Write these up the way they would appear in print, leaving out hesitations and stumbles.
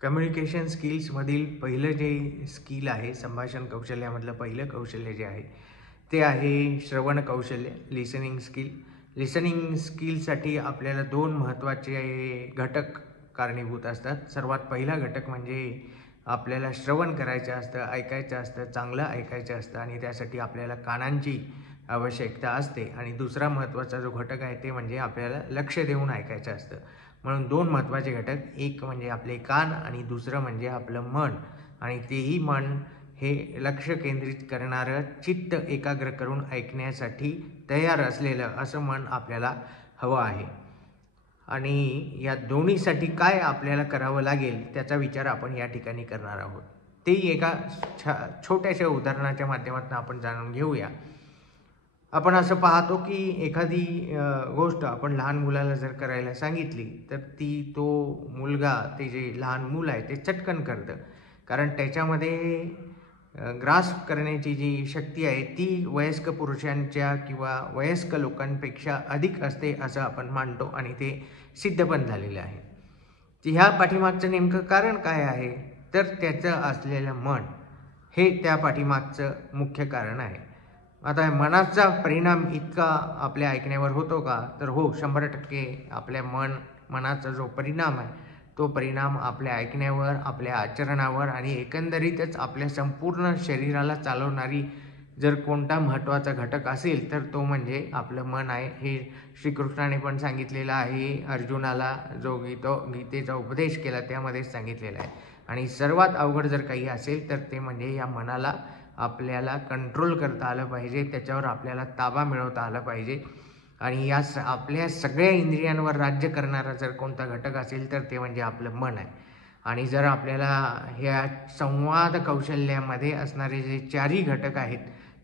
Communication स्किल्समधील पहिलं जे skill आहे, संभाषण कौशल्यामधलं पहिलं कौशल्य जे आहे ते आहे श्रवण कौशल्य, लिसनिंग स्किल. लिसनिंग स्किलसाठी आपल्याला दोन महत्त्वाचे घटक कारणीभूत असतात. सर्वात पहिला घटक म्हणजे आपल्याला श्रवण करायचं असतं, ऐकायचं असतं, चांगलं ऐकायचं असतं आणि त्यासाठी आपल्याला कानांची आवश्यकता असते. आणि दुसरा महत्त्वाचा जो घटक आहे ते म्हणजे आपल्याला लक्ष देऊन ऐकायचं असतं. म्हणून दोन महत्त्वाचे घटक, एक म्हणजे आपले कान आणि दुसरं म्हणजे आपलं मन. आणि तेही मन हे लक्ष केंद्रित करणारं, चित्त एकाग्र करून ऐकण्यासाठी तयार असलेलं असं मन आपल्याला हवं आहे. आणि या दोन्हीसाठी काय आपल्याला करावं लागेल त्याचा विचार आपण या ठिकाणी करणार आहोत. तेही एका छोट्याशा उदाहरणाच्या माध्यमातून आपण जाणून घेऊया. आपण असं पाहतो की एखादी गोष्ट आपण लहान मुलाला जर करायला सांगितली तर तो मुलगा, ते जे लहान मूल आहे ते चटकन करतं. कारण त्याच्यामध्ये ग्रास्प करण्याची जी शक्ती आहे ती वयस्क पुरुषांच्या किंवा वयस्क लोकांपेक्षा अधिक असते असं आपण मानतो आणि ते सिद्ध पण झालेलं आहे. ह्या पाठीमागचं नेमकं कारण काय आहे तर त्याचं असलेलं मन हे त्या पाठीमागचं मुख्य कारण आहे. आता मनाचा परिणाम इतका आपल्या ऐकण्यावर होतो का तर हो, 100% आपल्या मनाचा जो परिणाम आहे तो परिणाम आपल्या ऐकण्यावर, आपल्या आचरणावर आणि एकंदरीतच आपल्या संपूर्ण शरीराला चालवणारी जर कोणता महत्त्वाचा घटक असेल तर तो म्हणजे आपलं मन आहे. हे श्रीकृष्णाने पण सांगितलेलं आहे अर्जुनाला, जो गीतेचा उपदेश केला त्यामध्येच सांगितलेलं आहे. आणि सर्वात अवघड जर काही असेल तर ते म्हणजे या मनाला आपल्याला कंट्रोल करता आलं पाहिजे, त्याच्यावर आपल्याला ताबा मिळवता आला पाहिजे. आणि आपल्या सगळ्या इंद्रियांवर राज्य करणारा जर कोणता घटक असेल तर ते म्हणजे आपलं मन आहे. आणि जर आपल्याला ह्या संवाद कौशल्यामध्ये असणारे जे चारही घटक आहेत,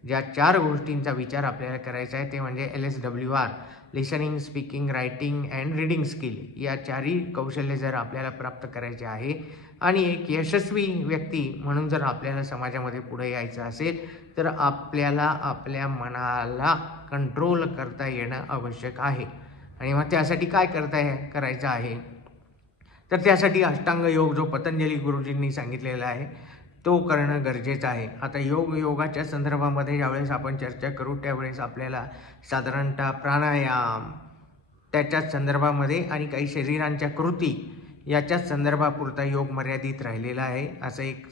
ज्या 4 गोष्टींचा विचार आपल्याला करायचा आहे ते म्हणजे LSWR, listening, speaking, writing and reading skill. या चारही कौशल्य जर आपल्याला प्राप्त करायचे आहे आणि एक यशस्वी व्यक्ती म्हणून जर आपल्याला समाजामध्ये पुढे यायचं असेल तर आपल्याला आपल्या मनाला कंट्रोल करता येणं आवश्यक आहे. आणि मग त्यासाठी काय करायचं आहे तर त्यासाठी अष्टांग योग जो पतंजली गुरुजींनी सांगितलेला आहे तो करणं गरजेचं आहे. आता योगाच्या संदर्भामध्ये ज्यावेळेस आपण चर्चा करू त्यावेळेस आपल्याला साधारणतः प्राणायाम, त्याच्याच संदर्भामध्ये आणि काही शरीरांच्या कृती याच्याच संदर्भापुरता योग मर्यादित राहिलेला आहे. असं एक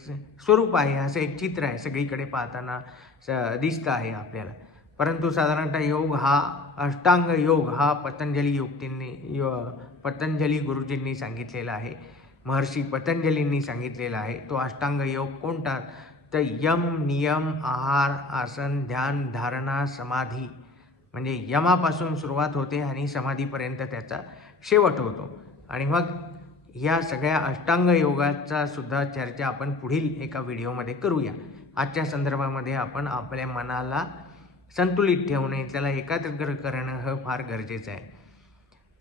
स्वरूप आहे, असं एक चित्र आहे सगळीकडे पाहताना दिसतं आहे आपल्याला. परंतु साधारणतः योग हा, अष्टांग योग हा पतंजली गुरुजींनी सांगितलेला आहे, महर्षी पतंजलींनी सांगितलेला आहे. तो अष्टांग योग कोणता तर यम, नियम, आहार, आसन, ध्यान, धारणा, समाधी, म्हणजे यमापासून सुरुवात होते आणि समाधीपर्यंत त्याचा शेवट होतो. आणि मग ह्या सगळ्या अष्टांग योगाचा सुद्धा चर्चा आपण पुढील एका व्हिडिओमध्ये करूया. आजच्या संदर्भामध्ये आपण आपल्या मनाला संतुलित ठेवणे, त्याला एकाग्र करणं हे फार गरजेचं आहे.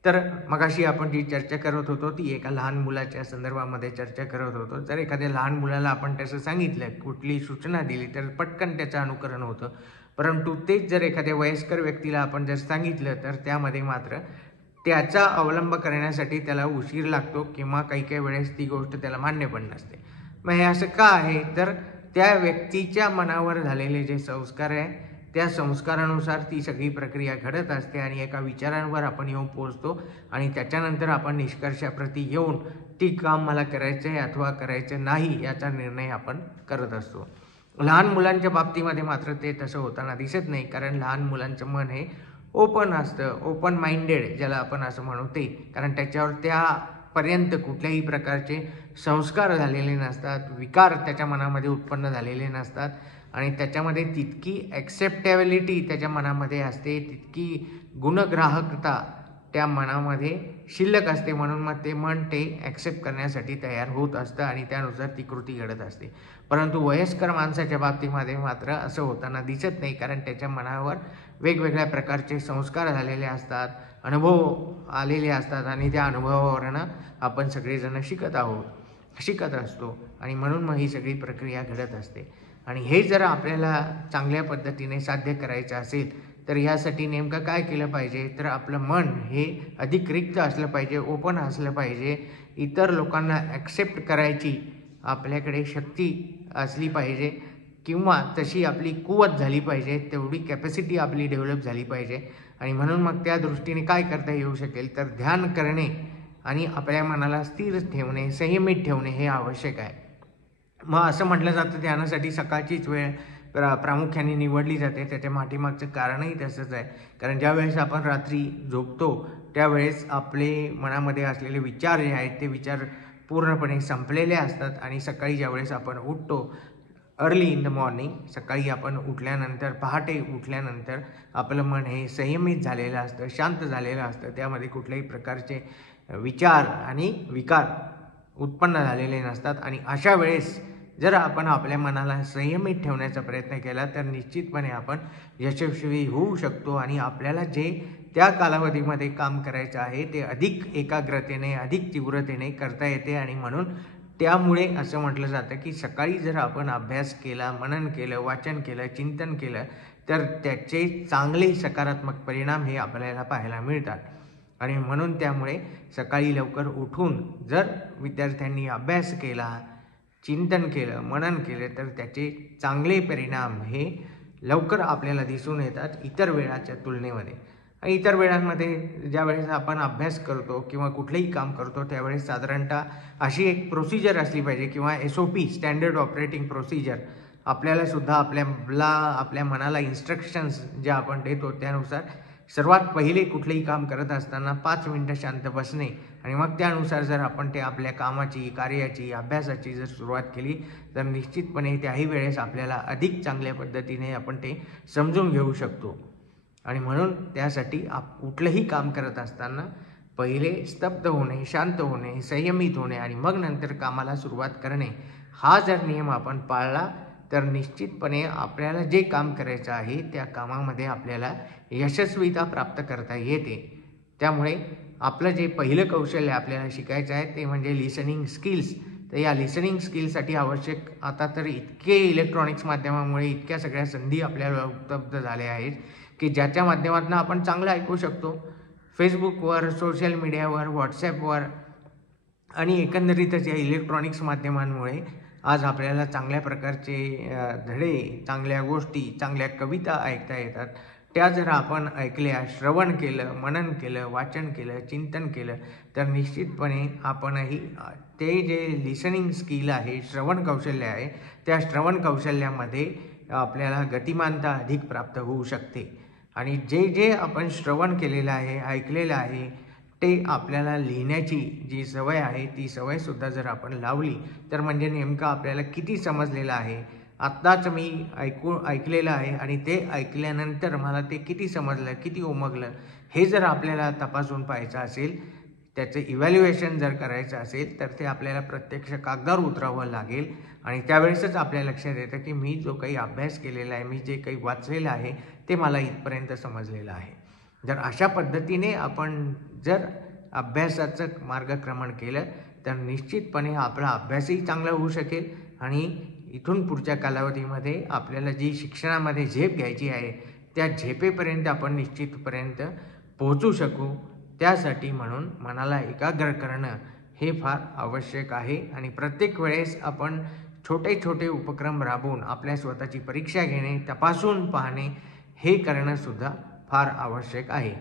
तर मगाशी आपण जी चर्चा करत होतो ती एका लहान मुलाच्या संदर्भामध्ये चर्चा करत होतो. जर एखाद्या लहान मुलाला आपण तसं सांगितलं, कुठली सूचना दिली तर पटकन त्याचं अनुकरण होतं. परंतु तेच जर एखाद्या वयस्कर व्यक्तीला आपण जर सांगितलं तर त्यामध्ये मात्र त्याचा अवलंब करण्यासाठी त्याला उशीर लागतो किंवा काही वेळेस ती गोष्ट त्याला मान्य पण नसते. मग हे असं का आहे तर त्या व्यक्तीच्या मनावर झालेले जे संस्कार आहे त्या संस्कारानुसार ती सगळी प्रक्रिया घडत असते आणि एका विचारांवर आपण येऊन पोहोचतो आणि त्याच्यानंतर आपण निष्कर्षाप्रती येऊन ती काम मला करायचं आहे अथवा करायचं नाही याचा निर्णय आपण करत असतो. लहान मुलांच्या बाबतीमध्ये मात्र ते तसं होताना दिसत नाही. कारण लहान मुलांचं मन हे ओपन असतं, ओपन माइंडेड ज्याला आपण असं म्हणू ते. कारण त्याच्यावर त्यापर्यंत कुठल्याही प्रकारचे संस्कार झालेले नसतात, विकार त्याच्या मनामध्ये उत्पन्न झालेले नसतात आणि त्याच्यामध्ये तितकी ॲक्सेप्टेबिलिटी त्याच्या मनामध्ये असते, तितकी गुणग्राहकता त्या मनामध्ये शिल्लक असते. म्हणून मग ते मन ते ॲक्सेप्ट करण्यासाठी तयार होत असतं आणि त्यानुसार ती कृती घडत असते. परंतु वयस्कर माणसाच्या बाबतीमध्ये मात्र असं होताना दिसत नाही. कारण त्याच्या मनावर वेगवेगळ्या प्रकारचे संस्कार झालेले असतात, अनुभव आलेले असतात आणि त्या अनुभवावरनं आपण सगळेजण शिकत असतो आणि म्हणून मग ही सगळी प्रक्रिया घडत असते. आणि हे जर आपल्याला चांगल्या पद्धतीने साध्य करायचं असेल तर ह्यासाठी नेमकं काय केलं पाहिजे, तर आपलं मन हे अधिक रिक्त असलं पाहिजे, ओपन असलं पाहिजे. इतर लोकांना ॲक्सेप्ट करायची आपल्याकडे शक्ती असली पाहिजे किंवा तशी आपली कुवत झाली पाहिजे, तेवढी कॅपॅसिटी आपली डेव्हलप झाली पाहिजे. आणि म्हणून मग त्या दृष्टीने काय करता येऊ शकेल, तर ध्यान करणे आणि आपल्या मनाला स्थिर ठेवणे, संयमित ठेवणे हे आवश्यक आहे. मग असं म्हटलं जातं ध्यानासाठी सकाळचीच वेळ प्रामुख्याने निवडली जाते. त्याच्या पाठीमागचं कारणही तसंच आहे. कारण ज्यावेळेस आपण रात्री झोपतो त्यावेळेस आपले मनामध्ये असलेले विचार जे आहेत ते विचार पूर्णपणे संपलेले असतात आणि सकाळी ज्यावेळेस आपण उठतो अर्ली इन द मॉर्निंग, सकाळी आपण उठल्यानंतर, पहाटे उठल्यानंतर आपलं मन हे संयमित झालेलं असतं, शांत झालेलं असतं. त्यामध्ये कुठल्याही प्रकारचे विचार आणि विकार उत्पन्न झालेले नसतात. आणि अशा वेळेस जर आपण आपल्या मनाला संयमित ठेवण्याचा प्रयत्न केला तर निश्चितपणे आपण यशस्वी होऊ शकतो आणि आपल्याला जे त्या कालावधीमध्ये काम करायचं आहे ते अधिक एकाग्रतेने, अधिक तीव्रतेने करता येते. आणि म्हणून त्यामुळे असं म्हटलं जातं की सकाळी जर आपण अभ्यास केला, मनन केलं, वाचन केलं, चिंतन केलं तर त्याचे चांगले सकारात्मक परिणाम हे आपल्याला पाहायला मिळतात. आणि म्हणून त्यामुळे सकाळी लवकर उठून जर विद्यार्थ्यांनी अभ्यास केला, चिंतन केलं, मनन केलं तर त्याचे चांगले परिणाम हे लवकर आपल्याला दिसून येतात इतर वेळाच्या तुलनेमध्ये. आणि इतर वेळांमध्ये ज्यावेळेस आपण अभ्यास करतो किंवा कुठलंही काम करतो त्यावेळेस साधारणतः अशी एक प्रोसिजर असली पाहिजे किंवा SOP, स्टँडर्ड ऑपरेटिंग प्रोसिजर, आपल्याला सुद्धा आपल्या मनाला इन्स्ट्रक्शन्स जे आपण देतो त्यानुसार सर्वात पहिले कुठलेही काम करत असताना 5 मिनिटं शांत बसणे आणि मग त्यानुसार जर आपण ते आपल्या कामाची, कार्याची, अभ्यासाची जर सुरुवात केली तर निश्चितपणे त्याही वेळेस आपल्याला अधिक चांगल्या पद्धतीने आपण ते समजून घेऊ शकतो. आणि म्हणून त्यासाठी कुठलंही काम करत असताना पहिले स्तब्ध होणे, शांत होणे, संयमित होणे आणि मग नंतर कामाला सुरुवात करणे, हा जर नियम आपण पाळला तर निश्चितपणे आपल्याला जे काम करायचं आहे त्या कामामध्ये आपल्याला यशस्वीता प्राप्त करता येते. त्यामुळे आपलं जे पहिलं कौशल्य आपल्याला शिकायचं आहे ते म्हणजे लिसनिंग स्किल्स. तर या लिसनिंग स्किलसाठी आवश्यक आता तर इतके इलेक्ट्रॉनिक्स माध्यमामुळे इतक्या सगळ्या संधी आपल्याला उपलब्ध झाल्या आहेत की ज्याच्या माध्यमातून आपण चांगलं ऐकू शकतो. फेसबुकवर, सोशल मीडियावर, व्हॉट्सॲपवर आणि एकंदरीतच या इलेक्ट्रॉनिक्स माध्यमांमुळे आज आपल्याला चांगल्या प्रकारचे धडे, चांगल्या गोष्टी, चांगल्या कविता ऐकता येतात. त्या जर आपण ऐकल्या, श्रवण केलं, मनन केलं, वाचन केलं, चिंतन केलं तर निश्चितपणे आपणही ते जे लिसनिंग स्किल आहे, श्रवण कौशल्य आहे, त्या श्रवण कौशल्यामध्ये आपल्याला गतिमानता अधिक प्राप्त होऊ शकते. आणि जे जे आपण श्रवण केलेलं आहे, ऐकलेलं आहे ते आपल्याला लिहिण्याची जी सवय आहे ती सवयसुद्धा जर आपण लावली तर म्हणजे नेमकं आपल्याला किती समजलेलं आहे, आत्ताच मी ऐकलेलं आहे आणि ते ऐकल्यानंतर मला ते किती समजलं, किती उमगलं, हे जर आपल्याला तपासून पाहायचं असेल, त्याचं इव्हॅल्युएशन जर करायचं असेल तर ते आपल्याला प्रत्यक्ष कागदावर उतरावं लागेल. आणि त्यावेळेसच आपल्या लक्षात येतं की मी जो काही अभ्यास केलेला आहे, मी जे काही वाचलेलं आहे ते मला इथपर्यंत समजलेलं आहे. जर अशा पद्धतीने आपण जर अभ्यासाचं मार्गक्रमण केलं तर निश्चितपणे आपला अभ्यासही चांगला होऊ शकेल आणि इथून पुढच्या कालावधीमध्ये आपल्याला जी शिक्षणामध्ये झेप घ्यायची आहे त्या झेपेपर्यंत आपण निश्चितपर्यंत पोहोचू शकू. त्यासाठी म्हणून मनाला एकाग्र करणं हे फार आवश्यक आहे. आणि प्रत्येक वेळेस आपण छोटे छोटे उपक्रम राबवून आपल्या स्वतःची परीक्षा घेणे, तपासून पाहणे हे करणंसुद्धा फार आवश्यक आहे.